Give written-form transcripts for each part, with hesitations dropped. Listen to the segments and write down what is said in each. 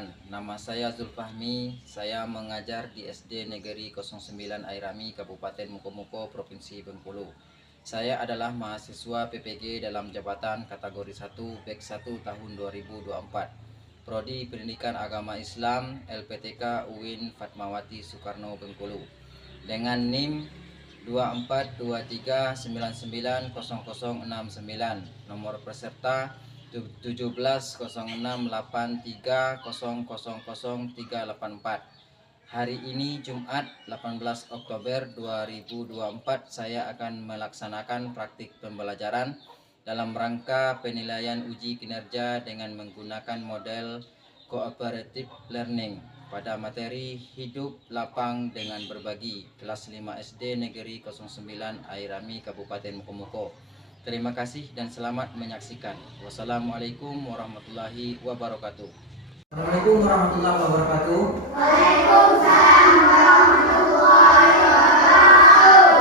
perkenalkan, nama saya Zulfahmi. Saya mengajar di SD Negeri 09 Airami, Kabupaten Mukomuko, Provinsi Bengkulu. Saya adalah mahasiswa PPG dalam jabatan kategori 1 BEK 1 tahun 2024. Prodi Pendidikan Agama Islam LPTK UIN Fatmawati Soekarno Bengkulu. Dengan NIM 2423990069, nomor peserta 170683000384. Hari ini Jumat 18 Oktober 2024 saya akan melaksanakan praktik pembelajaran dalam rangka penilaian uji kinerja dengan menggunakan model cooperative learning pada materi hidup lapang dengan berbagi kelas 5 SD Negeri 09 Airami Kabupaten Mukomuko. Terima kasih dan selamat menyaksikan. Wassalamualaikum warahmatullahi wabarakatuh. Assalamualaikum warahmatullahi wabarakatuh. Waalaikumsalam warahmatullahi wabarakatuh.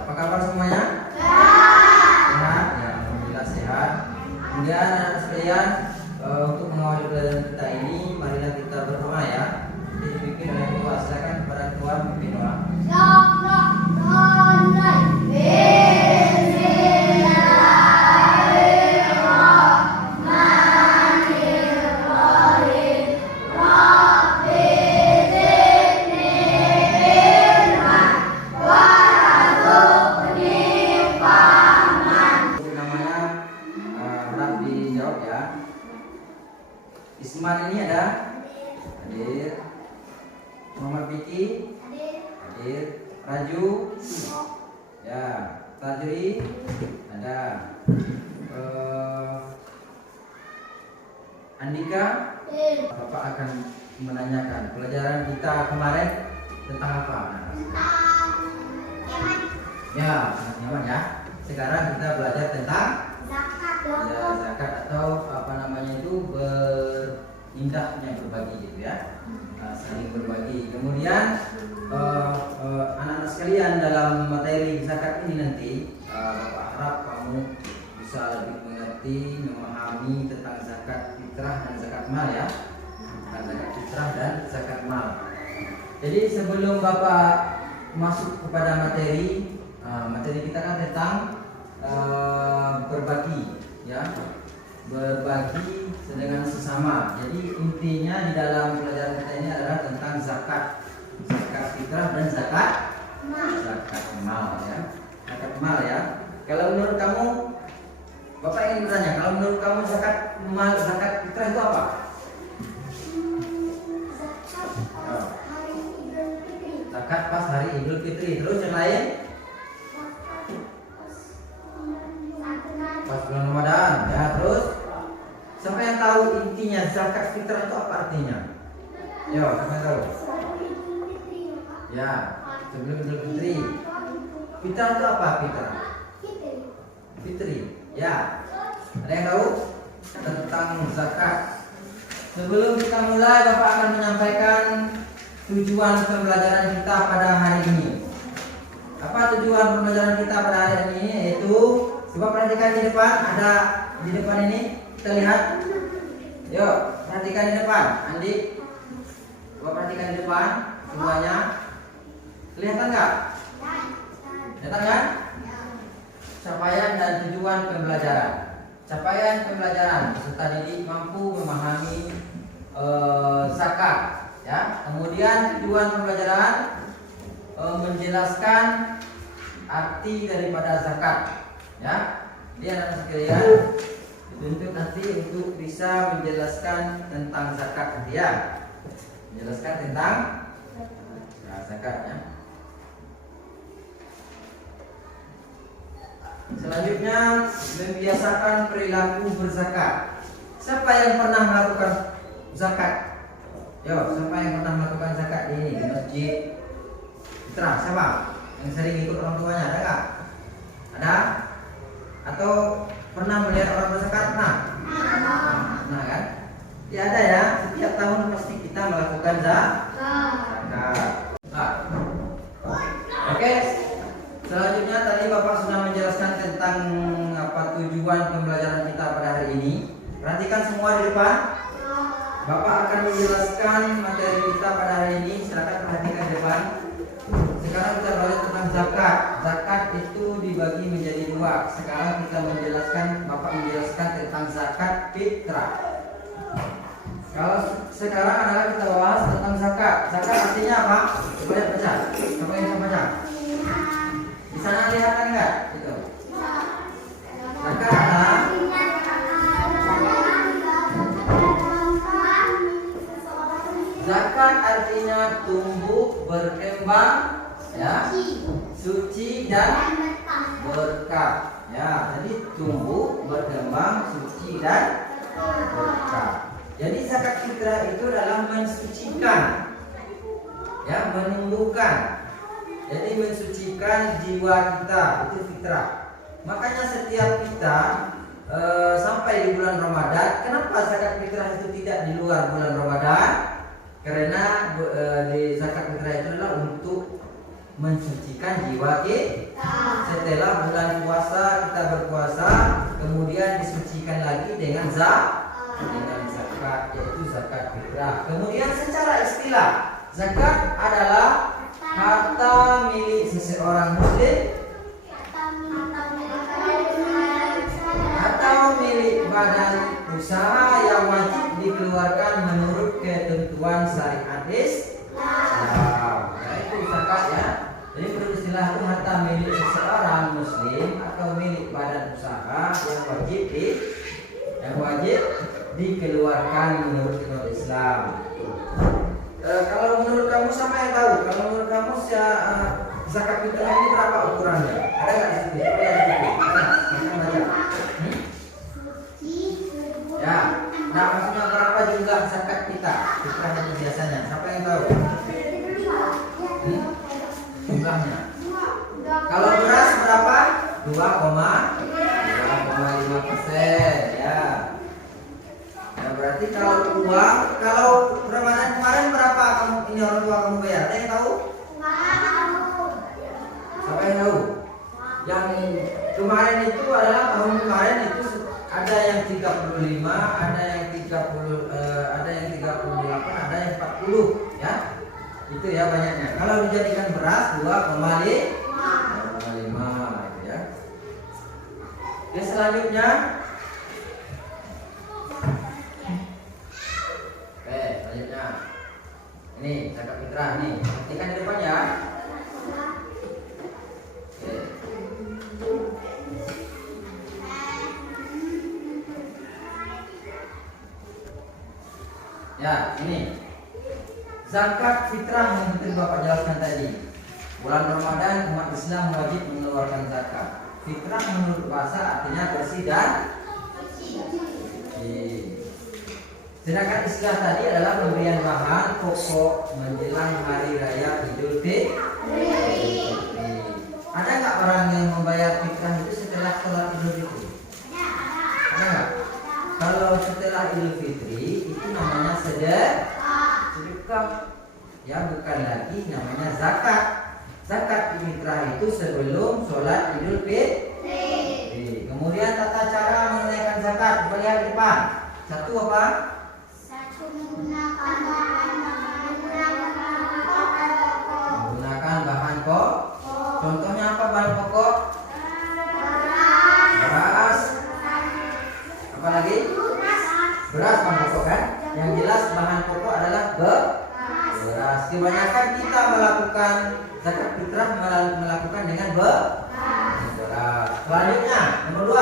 Apa kabar semuanya? Sehat, ya, alhamdulillah sehat. Kemudian anak sekalian, untuk mengawali pelajaran kita ini, marilah kita berdoa ya. Dipimpin oleh ketua, silakan kepada ketua memimpin doa. Isman ini ada hadir, Muhammad Biki hadir, Raju ya, Tajri ada, Andika. Bapak akan menanyakan pelajaran kita kemarin tentang apa? Ya, sangat nyaman ya. Sekarang kita belajar tentang ya, zakat atau apa namanya itu, berindahnya berbagi gitu ya, saling berbagi. Kemudian anak-anak sekalian, dalam materi zakat ini nanti Bapak harap kamu bisa lebih mengerti, memahami tentang zakat fitrah dan zakat mal ya, tentang zakat fitrah dan zakat mal. Jadi sebelum Bapak masuk kepada materi, materi kita kan tentang berbagi ya, berbagi dengan sesama. Jadi intinya di dalam pelajaran kita ini adalah tentang zakat fitrah dan zakat mal ya, zakat mal ya. Kalau menurut kamu, Bapak ingin bertanya, kalau menurut kamu zakat mal, zakat fitrah itu apa? Zakat pas hari Idul Fitri. Terus yang lain? Pas bulan Ramadan ya. Terus siapa yang tahu intinya zakat fitrah itu apa artinya? Yo, siapa yang tahu? Ya, sebelum Idul Fitri. Fitrah itu apa fitrah? Fitri. Ya. Ada yang tahu tentang zakat? Sebelum kita mulai, Bapak akan menyampaikan tujuan pembelajaran kita pada hari ini. Apa tujuan pembelajaran kita pada hari ini? Yaitu, coba perhatikan di depan, ada di depan ini, kita lihat. Yuk, perhatikan di depan, Andi. Coba perhatikan di depan, semuanya. Kelihatan nggak? Kelihatan kan? Capaian dan tujuan pembelajaran. Capaian pembelajaran, peserta didik mampu memahami zakat. Ya, kemudian tujuan pembelajaran menjelaskan arti daripada zakat. Ya, dia anak sekalian dituntut nanti untuk bisa menjelaskan tentang zakat dia, menjelaskan tentang zakat ya. Selanjutnya, membiasakan perilaku berzakat. Siapa yang pernah melakukan zakat? Yo, siapa yang pernah melakukan zakat di masjid fitrah? Siapa yang sering ikut orang tuanya? Ada nggak? Ada? Atau pernah melihat orang berzakat? Pernah? Pernah kan? Ya ada ya. Setiap tahun pasti kita melakukan zakat. Oke. Selanjutnya tadi Bapak sudah menjelaskan tentang apa tujuan pembelajaran kita pada hari ini. Perhatikan semua di depan. Bapak akan menjelaskan materi kita pada hari ini. Silakan perhatikan depan. Sekarang kita belajar tentang zakat. Zakat itu dibagi menjadi dua. Sekarang kita menjelaskan, Bapak menjelaskan tentang zakat fitrah. Kalau sekarang adalah kita bahas tentang zakat. Zakat artinya apa? Coba lihat baca. Siapa yang bisa baca? Di sana lihat kan enggak? Itu. Zakat adalah zakat artinya tumbuh, berkembang, ya, suci dan berkah. Ya, jadi tumbuh, berkembang, suci dan berkah. Jadi zakat fitrah itu adalah mensucikan, ya, menumbuhkan. Jadi mensucikan jiwa kita, itu fitrah. Makanya setiap kita sampai di bulan Ramadan, kenapa zakat fitrah itu tidak di luar bulan Ramadan? Karena di zakat fitrah itu adalah untuk mensucikan jiwa kita. Setelah bulan puasa kita berpuasa, kemudian disucikan lagi dengan zakat, yaitu zakat fitrah. Kemudian secara istilah, zakat adalah harta milik seseorang muslim atau milik badan usaha yang wajib dikeluarkan menurut ketentuan syariat Islam. Nah, itu zakat ya. Jadi menurut istilah itu harta milik seseorang muslim atau milik badan usaha yang wajib dikeluarkan menurut ketentuan Islam. Kalau menurut kamu siapa yang tahu? Kalau menurut kamu zakat fitrah ini berapa ukurannya? Ada nggak di situ? Ya, nah maksudnya berapa jumlah zakat kita? Fitrah itu biasanya. Siapa yang tahu? Jumlahnya. Kalau beras berapa? 2,5%. Ya. Nah, berarti kalau uang, kalau Ramadan kemarin berapa kamu ini orang tua kamu bayar? Ada yang tahu? Siapa yang tahu? Yang kemarin itu adalah tahun kemarin itu ada yang 35, ada yang 30, ada yang 38, ada yang 40, ya. Itu ya banyaknya. Kalau dijadikan beras 2,5 gitu ya. Oke, selanjutnya selanjutnya ini zakat fitrah nih. Perhatikan di depan ya. Oke. Ya, ini zakat fitrah yang seperti Bapak jelaskan tadi. Bulan Ramadan umat Islam wajib mengeluarkan zakat. Fitrah menurut bahasa artinya bersih dan suci. Sedangkan istilah tadi adalah pemberian bahan pokok menjelang hari raya Idul Fitri. Ada nggak orang yang membayar fitrah itu setelah sholat Idul Fitri? Ada nggak? Kalau setelah Idul Fitri itu namanya sedekah, ya, bukan lagi namanya zakat. Zakat fitrah itu sebelum sholat Idul Fitri. Kemudian tata cara menunaikan zakat, coba lihat di depan. Satu apa? Menggunakan bahan pokok. Contohnya apa bahan pokok? Beras. Apa lagi? Beras bahan pokok kan? Yang jelas bahan pokok adalah beras. Kebanyakan kita melakukan zakat fitrah melakukan dengan beras. Selanjutnya nomor 2.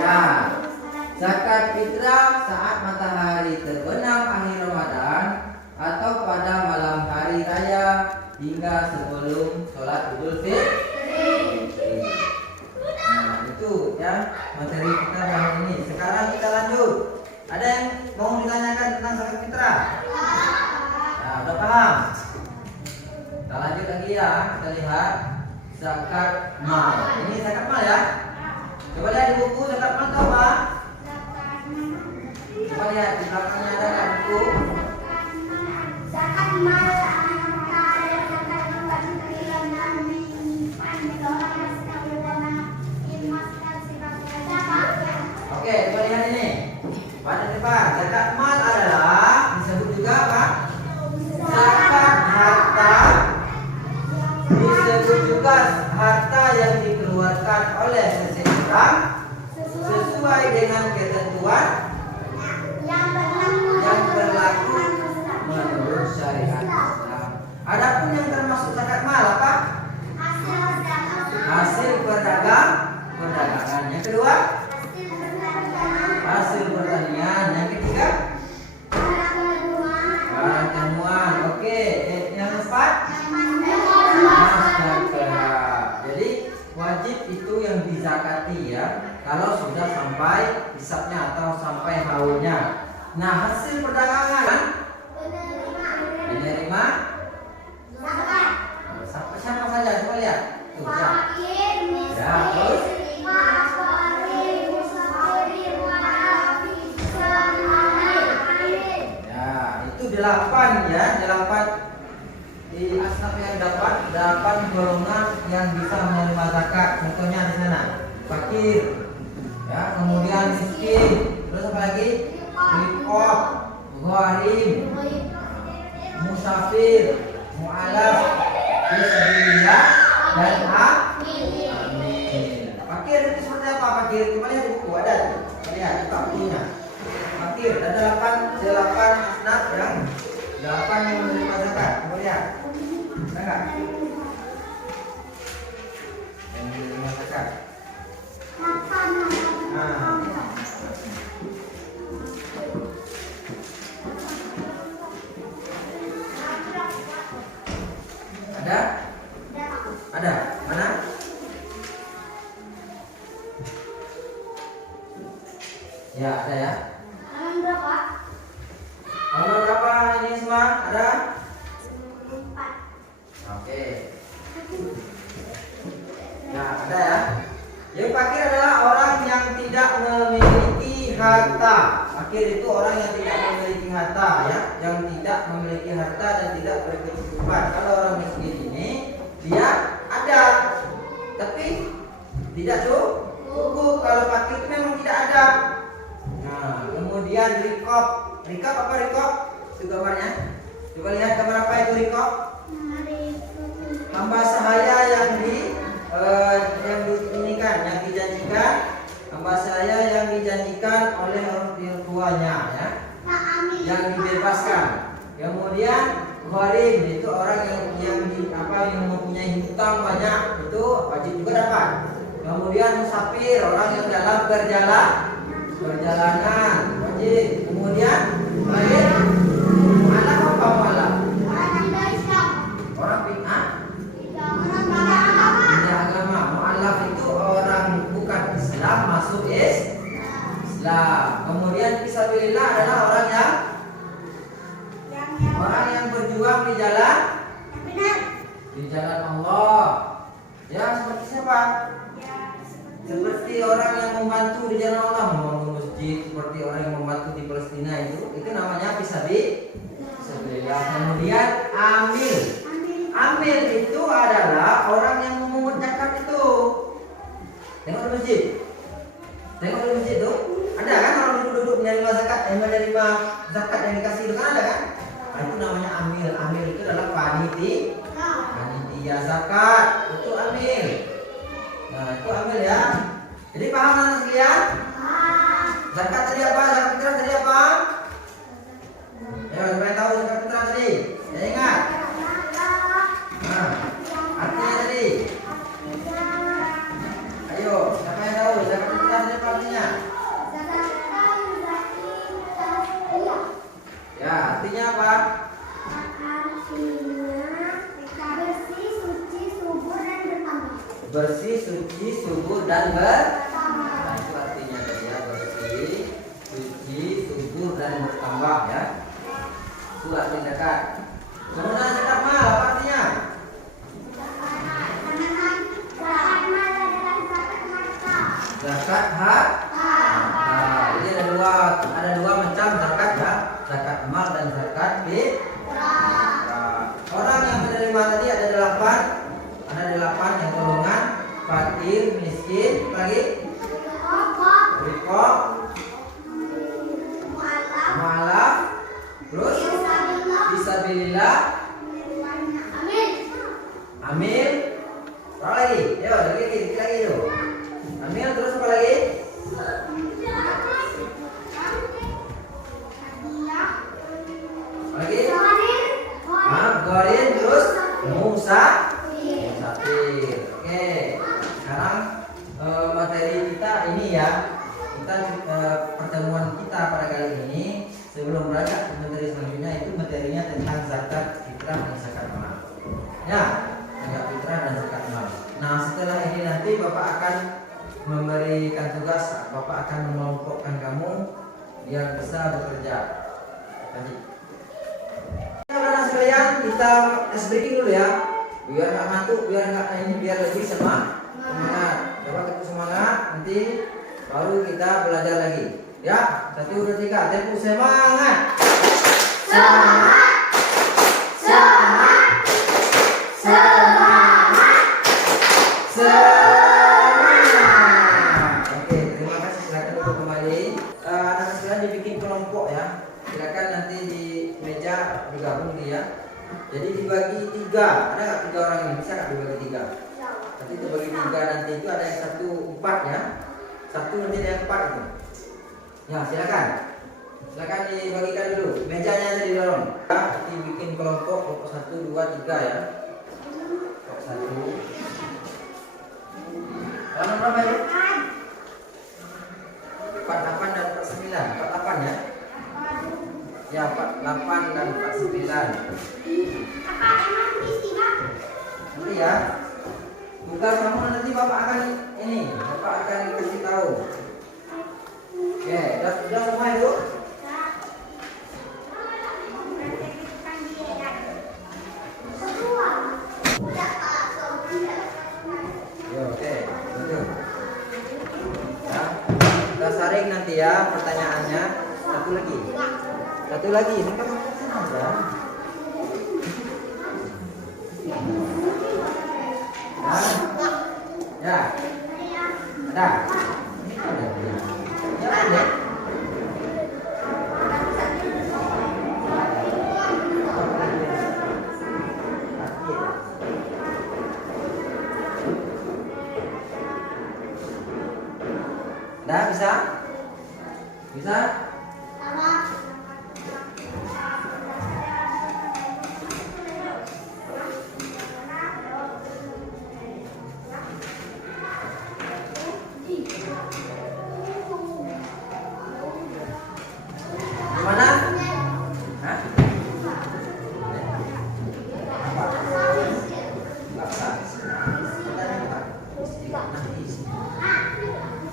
Ya, zakat fitrah saat matahari terbenam akhir Ramadan atau pada malam hari raya hingga sebelum sholat Idul Fitri. Nah, itu ya materi kita hari ini. Sekarang kita lanjut. Ada yang mau ditanyakan tentang zakat fitrah? Nah, udah paham? Kita lanjut lagi ya. Kita lihat zakat mal. Ini zakat mal ya. Coba lihat di buku zakat mal tahu apa? Coba lihat di belakangnya ada nggak buku? Zakat mal antara zakat fitrah dan dapat emas dan perak. Jadi wajib itu yang dizakati ya. Kalau sudah sampai hisabnya atau sampai haulnya. Nah, hasil perdagangan diterima siapa saja? Coba lihat. Tuh, ya. Ya, terus ya, itu 8 ya, 8 di asnaf yang dapat 8 golongan yang bisa menerima zakat. Contohnya di sana, fakir, ya, kemudian miskin, terus apa lagi? Riqab, gharim, musafir, mu'alaf, fisabilillah dan amin. Fakir itu seperti apa fakir? Coba lihat di buku ada tuh. Lihat di bukunya. Fakir ada 8 asnaf yang 8 yang menerima zakat. Coba lihat. Ada enggak? Yang menerima zakat. Nah. Ada? Ada? Mana? Ya, ada ya. Halaman berapa ini semua? Ada? Oke. Ya, ada ya. Yang fakir adalah orang yang tidak memiliki harta. Fakir itu orang yang tidak memiliki harta ya, yang tidak memiliki harta dan tidak berkecukupan. Kalau orang miskin ini dia ada, tapi tidak cukup. Kalau fakir itu memang tidak ada. Nah, kemudian riqab. Riqab apa riqab? Itu gambarnya. Coba lihat gambar apa itu riqab? Hamba sahaya yang dijanjikan, hamba saya yang dijanjikan oleh orang tuanya ya, yang dibebaskan. Kemudian gharim itu orang yang mempunyai hutang banyak, itu wajib juga dapat. Kemudian musafir orang yang dalam perjalanan wajib. Kemudian mu'alaf apa mu'alaf? Orang bid'ah agama. Mu'alaf itu orang bukan Islam masuk Islam. Kemudian fisabilillah adalah orang yang berjuang di jalan Allah. Ya, seperti siapa? Seperti orang yang membantu di jalan Allah, membangun masjid, seperti orang yang membantu di Palestina itu namanya fisabilillah. Kemudian amil. Amil itu adalah orang yang memungut zakat itu. Tengok di masjid. Tengok di masjid tuh. Ada kan orang duduk-duduk menerima zakat yang dikasih itu kan ada kan? Nah, itu namanya amil. Amil itu adalah panitia zakat. Itu amil. Nah, itu amil ya. Jadi paham anak sekalian? Zakat tadi apa? Zakat fitrah tadi apa? Ya, supaya tahu zakat fitrah tadi. Ya, ingat. Nah, artinya tadi. Ayo, siapa yang tahu zakat fitrah tadi apa artinya? Ya, artinya apa? Bersih, suci, subur dan bertambah. Nah, itu artinya tadi ya, bersih, suci, subur dan bertambah ya. Itu artinya zakat. Kemudian zakat mal apa artinya? Zakat harta. Jadi ada dua macam zakat ya, zakat mal dan zakat fitrah. Orang yang menerima tadi ada 8 yang golongan fakir, miskin, lagi riqab, mu'alaf, terus fisabilillah, amil, apa lagi? Yo, dikit lagi tuh. Amil terus apa lagi? Lagi? Gharim terus musafir. Oke. Sekarang materi kita ini ya. Pertemuan kita pada kali ini sebelum berangkat ke materi selanjutnya itu materinya tentang zakat fitrah dan zakat mal. Ya, zakat fitrah dan zakat mal. Nah, setelah ini nanti Bapak akan memberikan tugas, Bapak akan mengelompokkan kamu biar bisa bekerja. Haji. Anak sekalian, kita tes breaking dulu ya. Biar nggak ngantuk, biar nggak ini, biar lebih semangat. Coba tetap semangat, nanti baru kita belajar lagi. Ya, 1, 2, 3, tempo semangat. Semangat. Semangat. Semangat. Semangat. Oke, terima kasih. Silakan duduk kembali. Anak sekalian dibikin kelompok ya. Silakan nanti di meja digabung dia. Jadi dibagi 3. Ada nggak 3 orang ini? Bisa nggak dibagi 3? Nanti dibagi 3 nanti itu ada yang 1 4 ya. 1 nanti ada yang 4 itu. Ya silakan. Silakan dibagikan dulu. Mejanya aja didorong. Ya, dibikin kelompok 1, 2, 3 ya. Kelompok 1. Halaman berapa ya? 48 dan 49. 48 ya. Ya, 48 dan 49. Nanti ya. Tugas kamu nanti Bapak akan ini, Bapak akan kasih tahu. Oke, udah semua itu? Ya, oke, betul. Ya, kita saring nanti ya pertanyaannya. Satu lagi. Ini kan aja. Ya. Ada. Ya, ada. Dah bisa? Bisa? Gimana? Hah? Apa? Enggak bisa.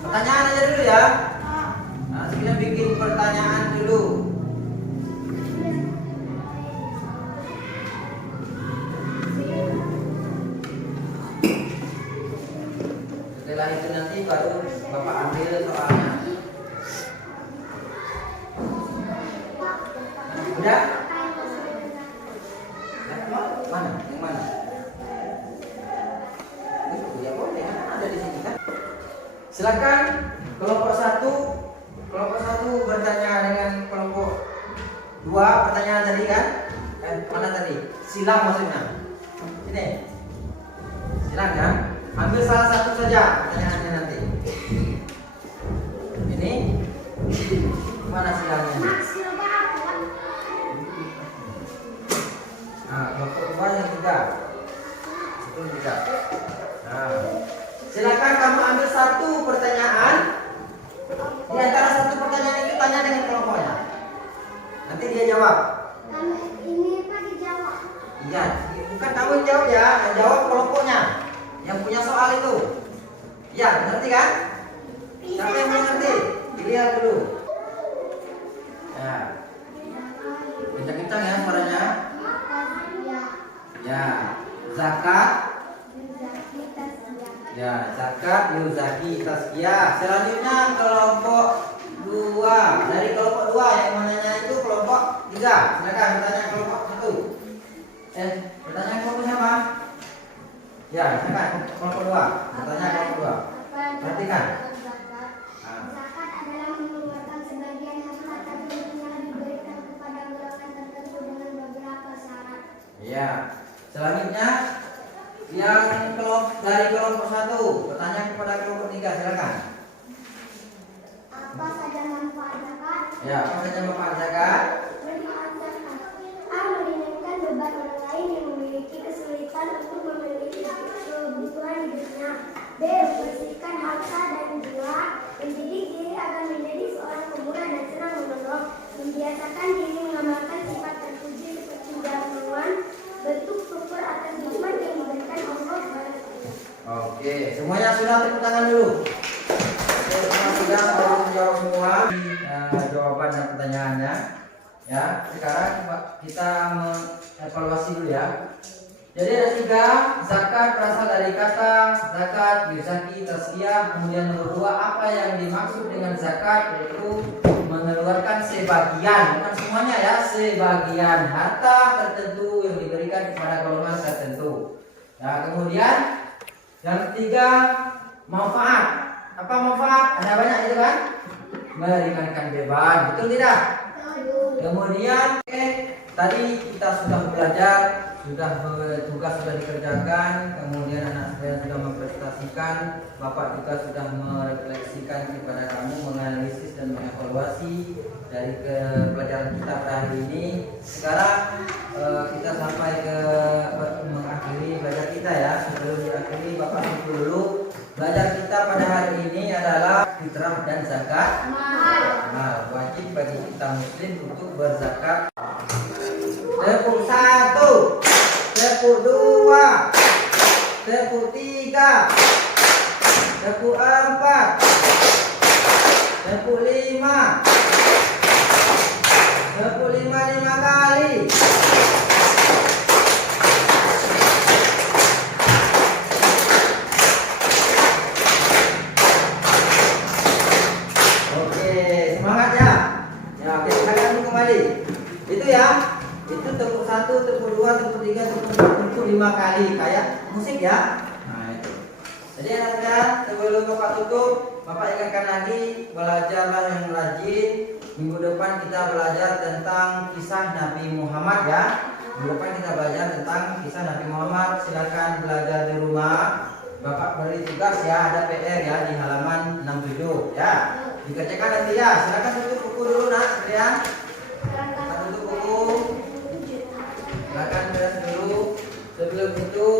Pertanyaan aja dulu ya. Nah, kita bikin pertanyaan dulu. Setelah itu nanti baru Bapak ambil soalnya. Udah? Mana? Yang mana? Ya boleh, ada di sini kan? Silakan kelompok 1 bertanya dengan kelompok 2 pertanyaan tadi kan? Mana tadi? Silang maksudnya. Sini. Silang ya. Ambil salah satu saja pertanyaannya nanti. Ini mana silangnya? Nah, kelompok 2 yang 3. Itu 3. Nah, silakan kamu ambil 1 pertanyaan. Di antara 1 pertanyaan itu tanya dengan kelompoknya. Nanti dia jawab. Ini Pak dijawab. Iya, bukan kamu yang jawab ya, yang jawab kelompoknya. Yang punya soal itu. Ya, ngerti kan? Siapa yang belum ngerti? Dilihat dulu. Ya. Kencang-kencang ya suaranya. Ya, zakat. Ya, zakat, yuzaki, tazkiyah. Selanjutnya kelompok 2. Dari kelompok 2 yang mananya itu kelompok 3. Silakan bertanya kelompok 1. Bertanya kelompok siapa? Ya, silakan kelompok 2. Bertanya kelompok 2. Perhatikan. Zakat adalah mengeluarkan sebagian harta yang diberikan kepada golongan tertentu dengan beberapa syarat. Ya. Selanjutnya yang dari kelompok 1 bertanya kepada kelompok 3. Silakan. Apa saja manfaat zakat? Ya, apa saja manfaat zakat? Manfaat zakat. A. Meringankan beban orang lain yang memiliki kesulitan untuk memiliki kebutuhan hidupnya. B. Membersihkan harta dan jiwa. Mendidik diri agar menjadi seorang pemurah dan senang menolong. Membiasakan diri mengamalkan sifat terpuji seperti dermawan, bentuk syukur atas nikmat semuanya sudah tepuk tangan dulu. Oke, semua sudah baru menjawab semua jawaban dan pertanyaannya. Ya, sekarang kita mengevaluasi dulu ya. Jadi ada 3, zakat berasal dari kata zakat, yuzaki, tasqiyah. Kemudian nomor 2, apa yang dimaksud dengan zakat, yaitu mengeluarkan sebagian, bukan semuanya ya, sebagian harta tertentu yang diberikan kepada golongan tertentu. Nah, kemudian yang ketiga, manfaat. Apa manfaat? Ada banyak itu kan? Meringankan beban, betul tidak? Kemudian tadi kita sudah belajar, tugas sudah dikerjakan, kemudian anak saya sudah mempresentasikan, bapak juga sudah merefleksikan kepada kamu, menganalisis dan mengevaluasi dari pelajaran kita pada hari ini. Sekarang kita sampai ke mengakhiri belajar kita ya. Sebelum diakhiri, bapak simpul dulu. Belajar kita pada hari ini adalah fitrah dan zakat. Nah, wajib bagi kita muslim untuk berzakat. Tepuk 1, tepuk 2, tepuk 3, tepuk 4, tepuk 5, tepuk 5 kali. Oke, semangat ya. Ya, oke, kalian kembali. Itu ya. Itu tepuk 1, tepuk 2, tepuk 3, tepuk 4, tepuk 5 kali kayak musik ya. Nah itu. Jadi anak-anak, sebelum bapak tutup, bapak ingatkan lagi, belajarlah yang rajin. Minggu depan kita belajar tentang kisah Nabi Muhammad ya. Minggu depan kita belajar tentang kisah Nabi Muhammad. Silakan belajar di rumah. Bapak beri tugas ya, ada PR ya di halaman 67 ya. Dikerjakan nanti ya. Silakan tutup buku dulu nak, sekalian. Tutup buku. Silakan beres dulu. Sebelum itu